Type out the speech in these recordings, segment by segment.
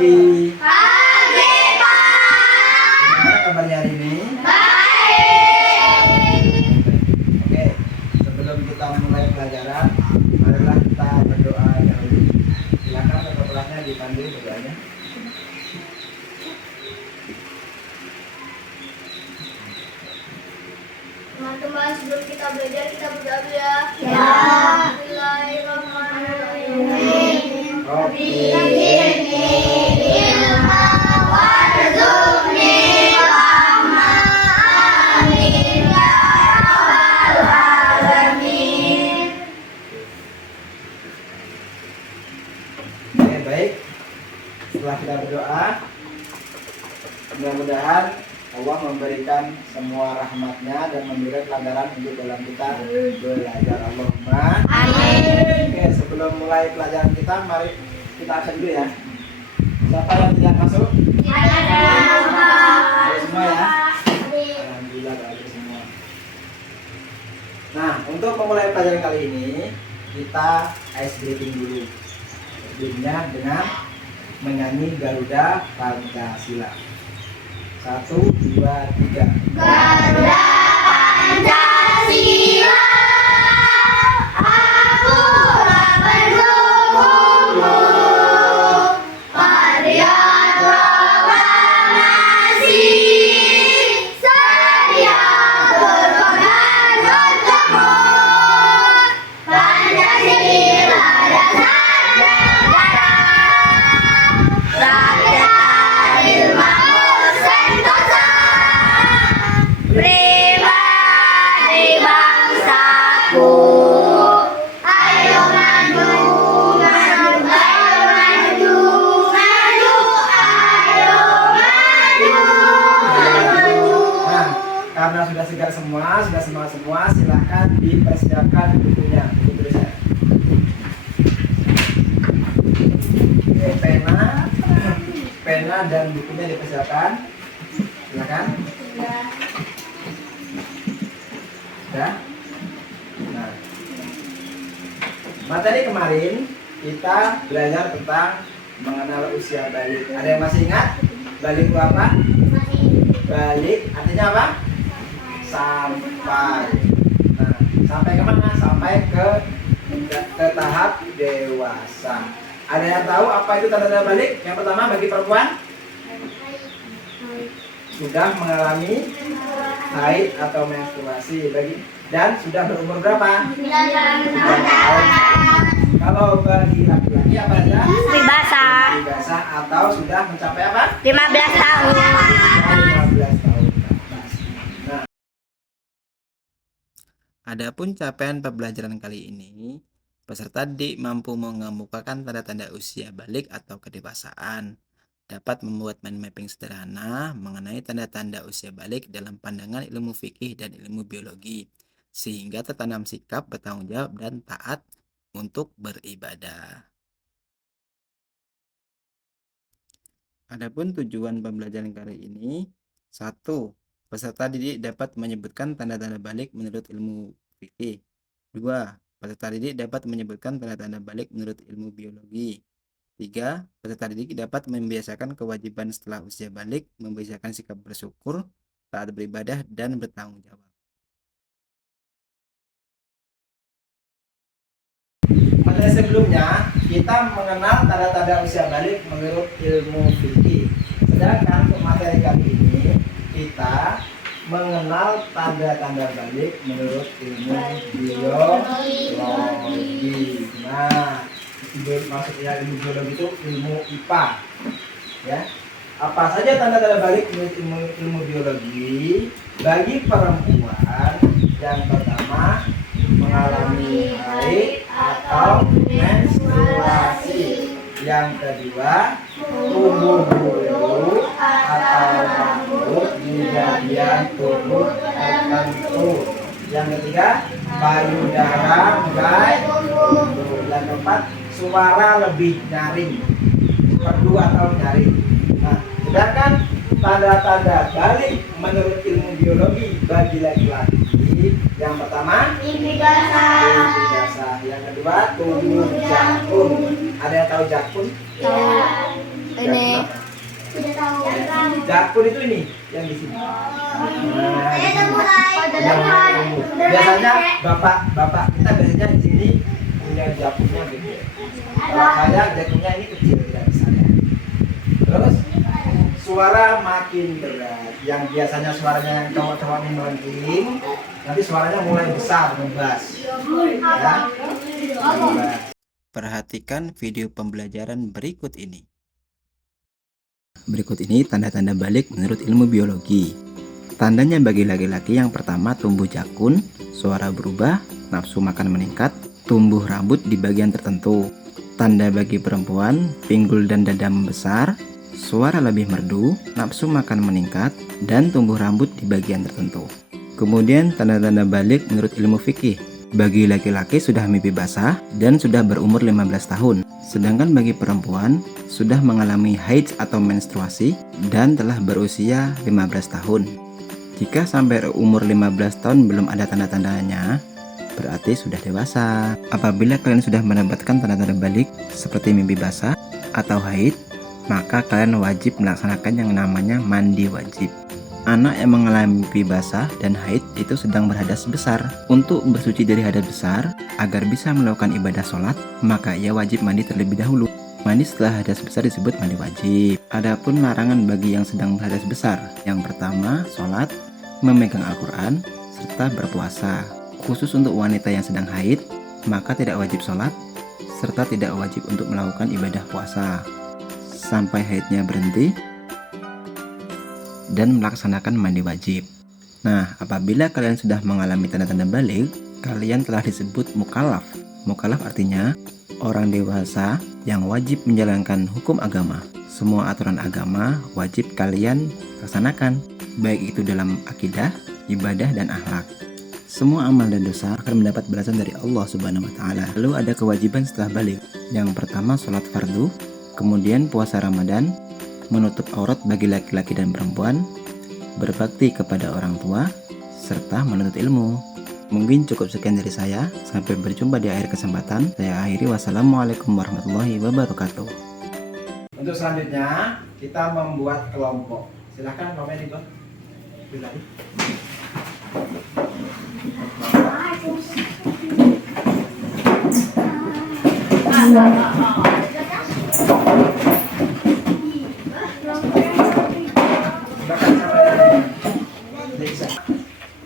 pagi. Pagi, Pak. Gimana kabarnya hari ini? Baik. Oke, sebelum kita mulai pelajaran, marilah kita berdoa dahulu. Silakan kakak kelasnya dipandu berdoanya. Teman-teman, sebelum kita belajar, kita berdoa dulu ya. Ya. Bismillahirrahmanirrahim. Oke. Oke, baik. Setelah kita berdoa, mudah-mudahan Allah memberikan semua rahmatnya dan memberikan pelanggaran untuk dalam kita belajar. Allahumma Amin. Oke, sebelum mulai pelajaran kita, mari kita absen dulu ya. Siapa yang tidak masuk? Ada semua ya? Alhamdulillah ada semua. Nah, untuk memulai pelajaran kali ini, kita ice breaking dulu. Sebelumnya dengan menyanyi Garuda Pancasila. 1, 2, 3. Garuda Pancasila, akulah pendukungmu. Patriot proklamasi, sedia berkorban untukmu. Pancasila dasar negara, rakyat adil makmur sentosa, pribadi bangsaku. Ayo maju, maju, ayo maju, maju, ayo maju, maju. Nah, karena sudah segar semua, sudah semangat semua, silahkan dipersiapkan bukunya, buku tulisnya. Oke, pena dan bukunya dipersiapkan. Silakan. Sudah. Nah, materi kemarin kita belajar tentang mengenal usia balik. Ada yang masih ingat? Balik itu apa? Balik artinya apa? Sampai. Nah, sampai kemana? Sampai ke tahap dewasa. Ada yang tahu apa itu tanda-tanda balik? Yang pertama bagi perempuan sudah mengalami haid atau menstruasi dan sudah berumur berapa? 9 tahun. Kalau bagi laki-laki apa saja? Peribahasa Peribahasa atau sudah mencapai apa? 15 tahun. 15 tahun ke atas. Nah, Adapun capaian pembelajaran kali ini, peserta didik mampu mengemukakan tanda-tanda usia balik atau kedewasaan, dapat membuat mind mapping sederhana mengenai tanda-tanda usia balik dalam pandangan ilmu fikih dan ilmu biologi, sehingga tertanam sikap bertanggung jawab dan taat untuk beribadah. Adapun tujuan pembelajaran kali ini, 1. Peserta didik dapat menyebutkan tanda-tanda balik menurut ilmu fikih. 2. Peserta didik dapat menyebutkan tanda-tanda balik menurut ilmu biologi. 3. Peserta didik dapat membiasakan kewajiban setelah usia balik, membiasakan sikap bersyukur, taat beribadah, dan bertanggung jawab. materi sebelumnya kita mengenal tanda-tanda usia balik menurut ilmu fikih. Sedangkan untuk materi kali ini kita mengenal tanda-tanda balik menurut ilmu biologi. Nah, maksudnya ilmu biologi itu ilmu IPA, ya. Apa saja tanda-tanda balik menurut ilmu biologi? Bagi perempuan, yang pertama mengalami haid atau menstruasi. Yang kedua, tumbuh bulu atau rambut di bagian tubuh tertentu. Yang ketiga, payudara mulai tumbuh. Yang keempat, suara lebih nyaring, merdu atau nyaring. Nah, sedangkan tanda-tanda balik menurut ilmu biologi bagi laki-laki, yang pertama Mimpi basah. yang kedua tumbuh jakun. Ada yang tahu jakun? Ya. Ini. Tidak tahu. Jakun itu ini yang di sini. Nah, di sini. Biasanya bapak kita biasanya di sini punya jakunnya gede. Kalau saya jakunnya ini kecil tidak besarnya. Terus suara makin berat. Yang biasanya suaranya yang cowok-cowok ini melengking, nanti suaranya mulai besar, ngebas. Ya. Ngebas. Perhatikan video pembelajaran berikut ini. Berikut ini tanda-tanda balik menurut ilmu biologi. Tandanya bagi laki-laki yang pertama tumbuh jakun, suara berubah, nafsu makan meningkat, tumbuh rambut di bagian tertentu. Tanda bagi perempuan, pinggul dan dada membesar, suara lebih merdu, nafsu makan meningkat, dan tumbuh rambut di bagian tertentu. Kemudian tanda-tanda balik menurut ilmu fikih. Bagi laki-laki sudah mimpi basah dan sudah berumur 15 tahun. Sedangkan bagi perempuan sudah mengalami haid atau menstruasi dan telah berusia 15 tahun. Jika sampai umur 15 tahun belum ada tanda-tandanya, berarti sudah dewasa. Apabila kalian sudah mendapatkan tanda-tanda balik seperti mimpi basah atau haid, maka kalian wajib melaksanakan yang namanya mandi wajib. Anak yang mengalami mimpi basah dan haid itu sedang berhadas besar. Untuk bersuci dari hadas besar, agar bisa melakukan ibadah sholat, maka ia wajib mandi terlebih dahulu. Mandi setelah hadas besar disebut mandi wajib. Adapun larangan bagi yang sedang berhadas besar, yang pertama, sholat, memegang Al-Quran, serta berpuasa. Khusus untuk wanita yang sedang haid, maka tidak wajib sholat, serta tidak wajib untuk melakukan ibadah puasa sampai haidnya berhenti dan melaksanakan mandi wajib. Nah, apabila kalian sudah mengalami tanda-tanda balik, kalian telah disebut mukallaf. Mukallaf artinya orang dewasa yang wajib menjalankan hukum agama. Semua aturan agama wajib kalian laksanakan, baik itu dalam akidah, ibadah, dan akhlak. Semua amal dan dosa akan mendapat balasan dari Allah Subhanahu wa Ta'ala. Lalu ada kewajiban setelah balik. Yang pertama, sholat fardu, kemudian puasa Ramadan, menutup aurat bagi laki-laki dan perempuan, berbakti kepada orang tua, serta menuntut ilmu. Mungkin cukup sekian dari saya. Sampai berjumpa di akhir kesempatan. Saya akhiri. Wassalamualaikum warahmatullahi wabarakatuh. Untuk selanjutnya kita membuat kelompok. Silahkan Pak Medi, Bang. Bilali.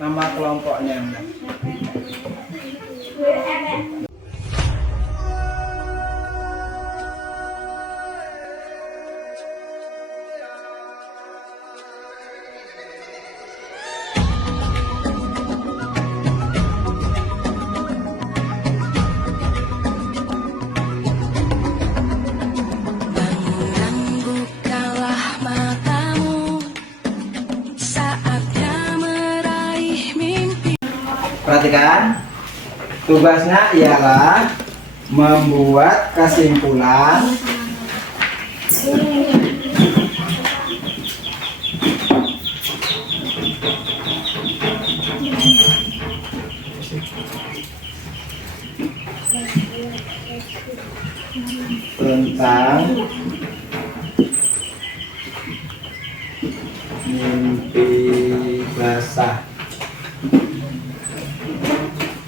Nama kelompoknya. Perhatikan, tugasnya ialah membuat kesimpulan tentang mimpi basah.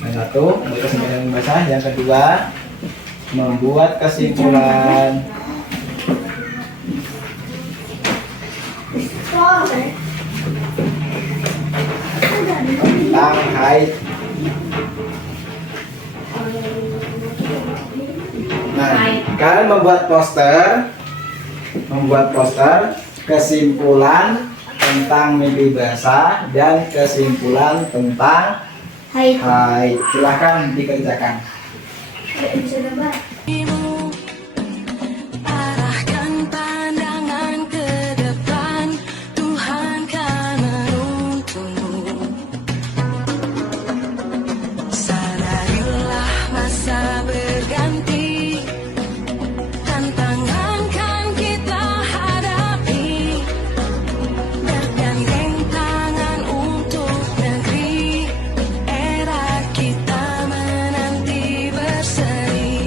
Yang satu, membuat kesimpulan mimpi basah. Yang kedua, membuat kesimpulan tentang haid. Nah, kalian membuat poster kesimpulan tentang mimpi basah dan kesimpulan tentang haid. Silahkan dikerjakan. Bisa gambar. Arahkan pandangan ke depan, Tuhan kan menuntunmu. Sadarilah masa berganti, tantangan kan kita hadapi. Bergandeng tangan untuk negeri, era kita menanti berseri.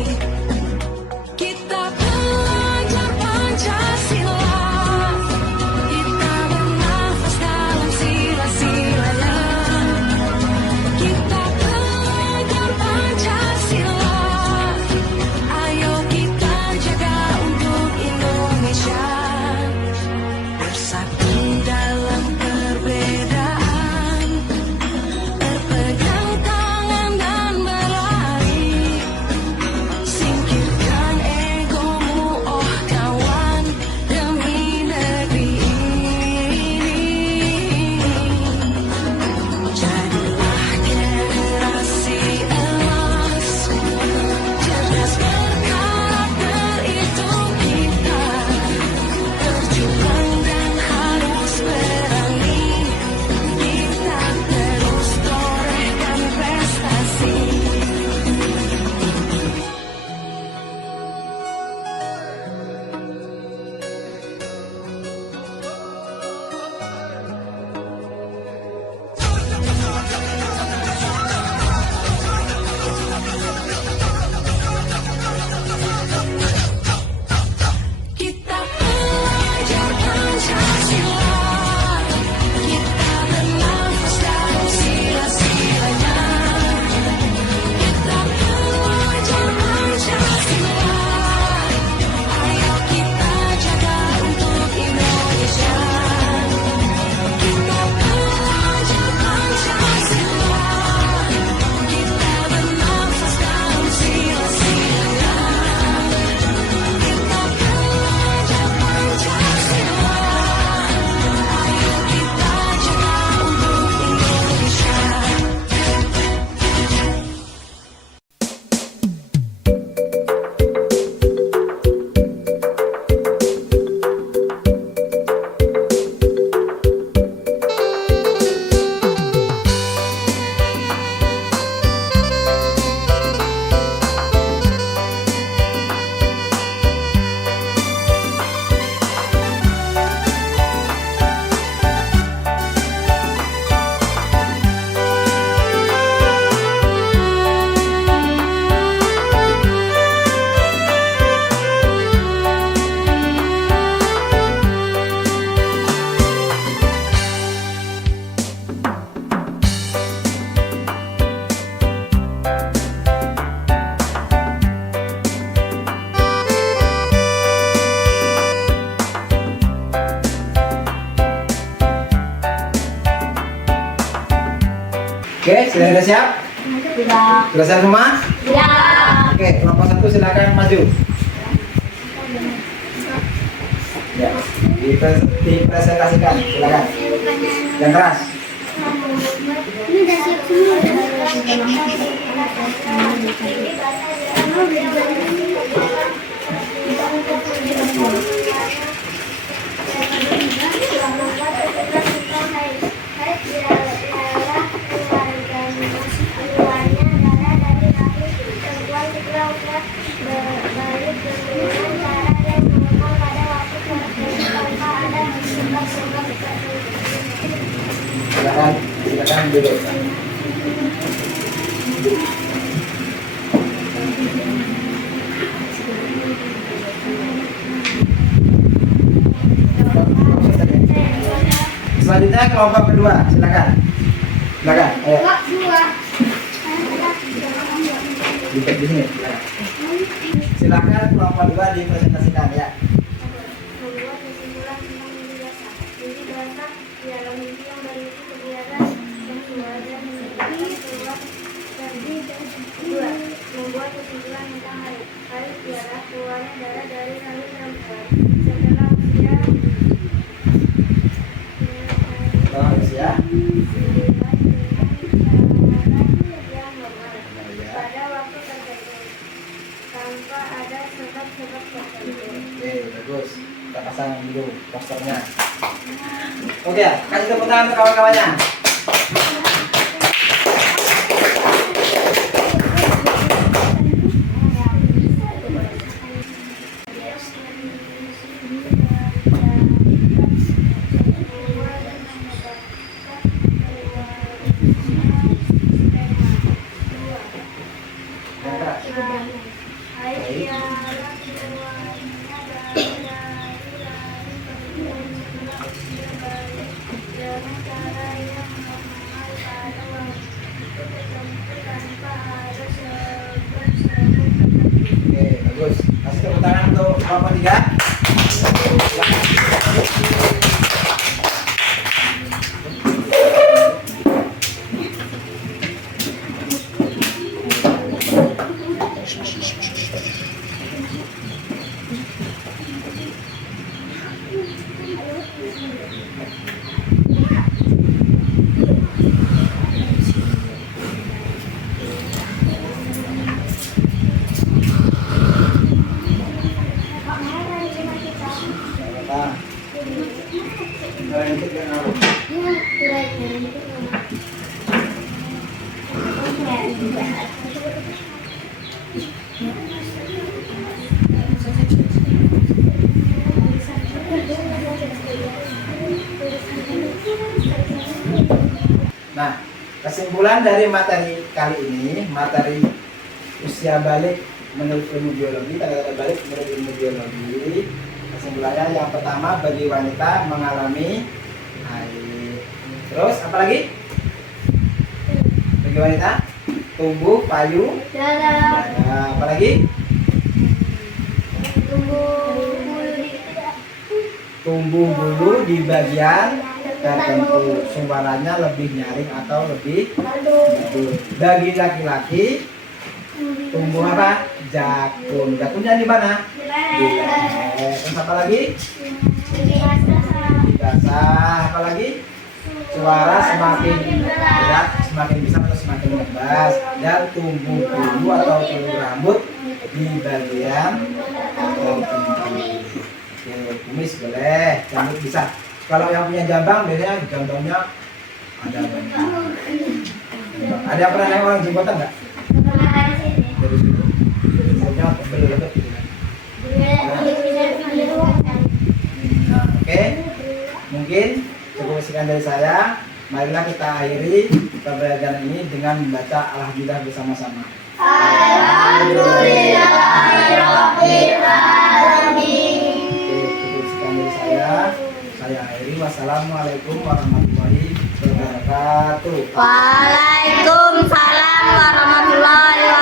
Oke, sudah siap? Tidak. Sudah siap semua? Ya. Oke, kelompok 1 silakan maju. Ya, dipresentasikan, silakan. Yang keras. Ini udah siap semua. Silakan duduk. Selanjutnya kelompok kedua, silakan. Silakan. Ayo. Di sini. Silakan. Silakan kelompok 2 dipresentasikan ya. Membuat kesimpulan tentang mimpi basah. Mimpi basah ialah mimpi yang berisi kegiatan yang keluar dan mimpi keluar dari dua. Membuat kesimpulan tentang haid. Haid ialah keluarnya darah dari rahim perempuan setelah usia Setelah usia 9 dengan cara yang normal pada waktu tertentu tanpa ada sebab-sebab tertentu. Oke, bagus. Kita pasang dulu posternya. Oke, kasih tepuk tangan untuk kawan-kawannya. Yang keras. Oke, bagus. Kasih tepuk tangan untuk kelompok 3. Nah, kesimpulan dari materi kali ini, materi usia balik menurut ilmu biologi, tanda-tanda balik menurut ilmu biologi. Kesimpulannya yang pertama, bagi wanita mengalami haid. Terus apa lagi? Bagi wanita tumbuh payu Dalam dada. Apa lagi? Tumbuh bulu di bagian tertentu, suaranya lebih nyaring atau lebih merdu. Bagi laki-laki tumbuh apa? Jakun. Jakunnya di mana? Di leher. Terus apa lagi? Di basah. Apa lagi? Suara semakin berat, semakin besar atau semakin lepas, dan tumbuh bulu atau tumbuh rambut di bagian tertentu. Oke, kumis boleh, rambut bisa. Kalau yang punya jambang, biasanya jambangnya ada banyak. Ada yang pernah nengok orang jenggotan nggak? Dari sini, rambutnya tebel banget gitu kan. Nah, oke, mungkin cukup sekian dari saya. Marilah kita akhiri pembelajaran ini dengan membaca Alhamdulillah bersama-sama. Alhamdulillahirabbil alamin. Oke, cukup sekian dari saya. Saya akhiri. Wassalamualaikum warahmatullahi wabarakatuh. Waalaikumsalam warahmatullahi